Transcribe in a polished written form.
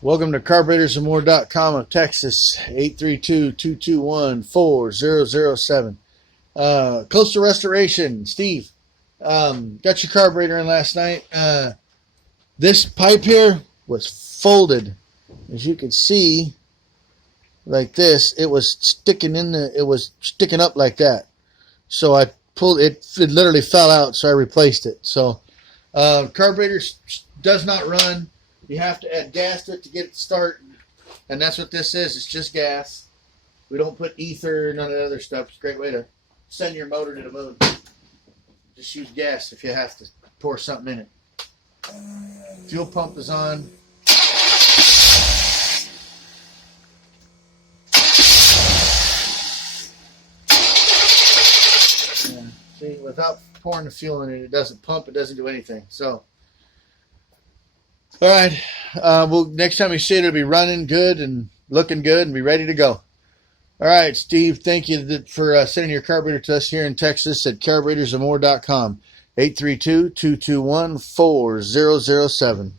Welcome to carburetorsandmore.com of Texas, 832-221-4007. Coastal Restoration, Steve, got your carburetor in last night. This pipe here was folded. As you can see, like this, it was sticking up like that. So I pulled it, it literally fell out, so I replaced it. So carburetor does not run. You have to add gas to it to get it to start, and that's what this is. It's just gas. We don't put ether or none of the other stuff. It's a great way to send your motor to the moon. Just use gas if you have to pour something in it. Fuel pump is on. And see, without pouring the fuel in it, it doesn't pump. It doesn't do anything. So, all right. Well, next time we see it, it'll be running good and looking good and be ready to go. All right, Steve, thank you for sending your carburetor to us here in Texas at carburetorsandmore.com. 832-221-4007.